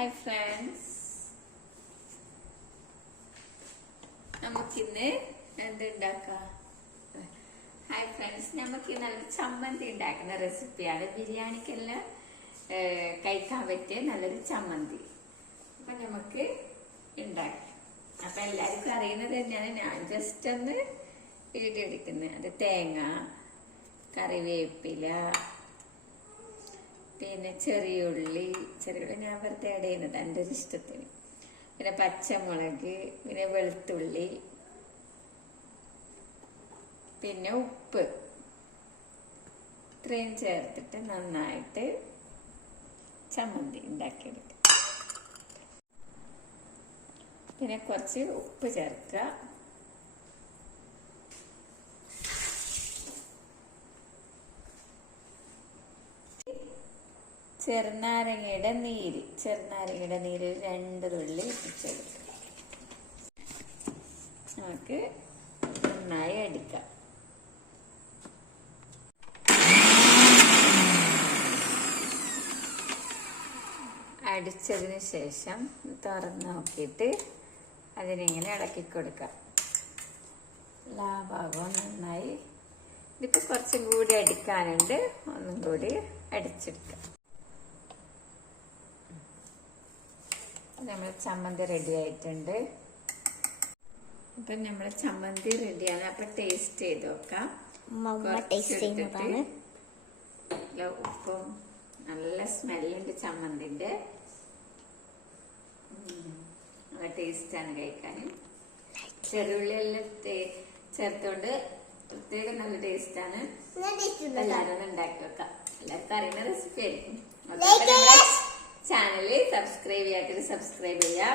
Hi friends, നമുക്കിന്ന് എന്തുണ്ടാക്കാം? Hi friends, നമുക്ക് നല്ലൊരു ചമ്മന്തി ഉണ്ടാക്കുന്ന റെസിപ്പിയാണ്. ബിരിയാണിക്കെല്ലാം കഴിക്കാൻ പറ്റിയ നല്ലൊരു ചമ്മന്തി. അപ്പൊ നമുക്ക് ഉണ്ടാക്കാം. അപ്പൊ എല്ലാവർക്കും അറിയുന്നത് തന്നെയാണ്, ഞാൻ ജസ്റ്റ് ഒന്ന് വീഡിയോ എടുക്കുന്നത്. അത് തേങ്ങ, കറിവേപ്പില, പിന്നെ ചെറിയുള്ളി ഞാൻ വെറുതെ ആഡ് ചെയ്യുന്നത് എൻ്റെ ഒരു ഇഷ്ടത്തിന്, പിന്നെ പച്ചമുളക്, പിന്നെ വെളുത്തുള്ളി, പിന്നെ ഉപ്പ്, ഇത്രയും ചേർത്തിട്ട് നന്നായിട്ട് ചമ്മന്തി ഉണ്ടാക്കിയെടുക്കുക. പിന്നെ കുറച്ച് ഉപ്പ് ചേർക്കുക, ചെറുനാരങ്ങയുടെ നീര് 2 തുള്ളി ഇട്ടിച്ചെടുക്കുക. നമുക്ക് നന്നായി അടിക്കാം. അടിച്ചതിന് ശേഷം തുറന്ന് നോക്കിയിട്ട് അതിനിങ്ങനെ ഇളക്കി കൊടുക്കാം. എല്ലാ ഭാഗവും നന്നായി. ഇതിപ്പോൾ കുറച്ചും കൂടി അടിക്കാനുണ്ട്, ഒന്നും കൂടി അടിച്ചെടുക്കാം. നമ്മൾ ചമ്മന്തി റെഡി ആയിട്ടുണ്ട്. അപ്പം നമ്മളെ ചമ്മന്തി റെഡിയാണ്. അപ്പൊ ടേസ്റ്റ് ചെയ്ത് നോക്കാം. ഉപ്പും നല്ല സ്മെല്ലുണ്ട് ചമ്മന്തിന്റെ. നല്ല ടേസ്റ്റാണ് കഴിക്കാൻ. ചെറുള്ളിയെല്ലാം ചേർത്തോണ്ട് പ്രത്യേകം നല്ല ടേസ്റ്റാണ്. എല്ലാവരും ഒന്ന് ഉണ്ടാക്കി വെക്കാം. എല്ലാവർക്കും അറിയുന്ന റെസിപ്പി ആയിരിക്കും. ചാനല് സബ്സ്ക്രൈബ് ചെയ്യാത്തത് സബ്സ്ക്രൈബ് ചെയ്യാം.